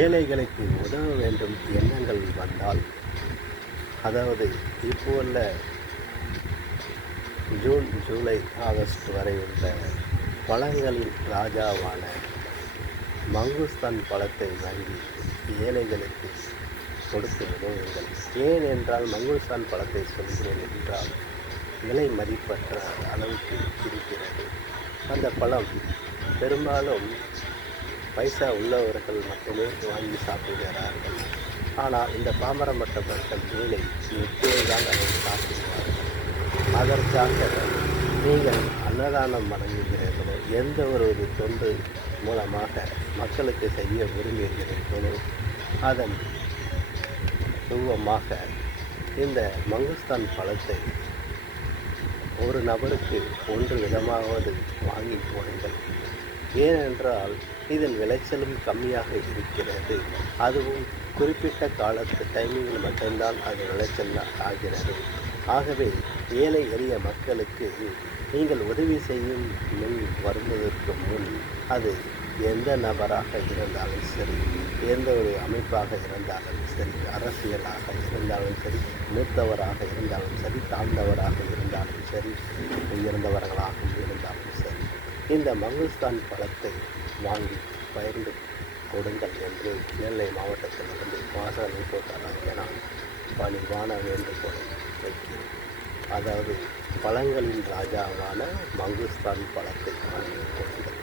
ஏழைகளுக்கு உதவ வேண்டும் எண்ணங்கள் வந்தால், அதாவது இப்போ உள்ள ஜூன், ஜூலை, ஆகஸ்ட் வரை உள்ள பழங்களின் ராஜாவான மங்குஸ்தான் பழத்தை வாங்கி ஏழைகளுக்கு கொடுத்து உதவுங்கள். ஏன் என்றால் மங்குஸ்தான் பழத்தை சொல்கிறேன் என்றால் விலை மதிப்பற்ற அளவுக்கு இருக்கிறது. அந்த பழம் பெரும்பாலும் பைசா உள்ளவர்கள் மட்டுமே வாங்கி சாப்பிடுகிறார்கள். ஆனால் இந்த பாமரமற்ற மக்கள் ஏழை எப்போதுதான் அதை சாப்பிடுவார்கள். அதற்காக நீங்கள் அன்னதானம் வழங்குகிறீர்களோ, எந்த ஒரு தொண்டு மூலமாக மக்களுக்கு செய்ய விரும்புகிறீர்களோ, அதன் ரூபமாக இந்த மங்குஸ்தான் பழத்தை ஒரு நபருக்கு 1 விதமாவது வாங்கி போடுங்கள். ஏனென்றால் இதன் விளைச்சலும் கம்மியாக இருக்கிறது. அதுவும் குறிப்பிட்ட காலத்து டைமிங்கில் மட்டும்தான் அது விளைச்சல் ஆகிறது. ஆகவே ஏழை எளிய மக்களுக்கு நீங்கள் உதவி செய்யும் முன் வருவதற்கு முன் அது எந்த நபராக இருந்தாலும் சரி, எந்த ஒரு அமைப்பாக இருந்தாலும் சரி, அரசியலாக இருந்தாலும் சரி, மூத்தவராக இருந்தாலும் சரி, தாழ்ந்தவராக இருந்தாலும் சரி, உயர்ந்தவர்களாக இருந்தாலும் சரி, இந்த மங்குஸ்தான் பழத்தை வாங்கி பகிர்ந்து கொடுங்கள் என்று நெல்லை மாவட்டத்திலிருந்து வாசகனை போட்டாராக நான் பணிவான வேண்டுகோளை வைக்கிறேன். அதாவது பழங்களின் ராஜாவான மங்குஸ்தான் பழத்தை வாங்கி கொடுங்கள்.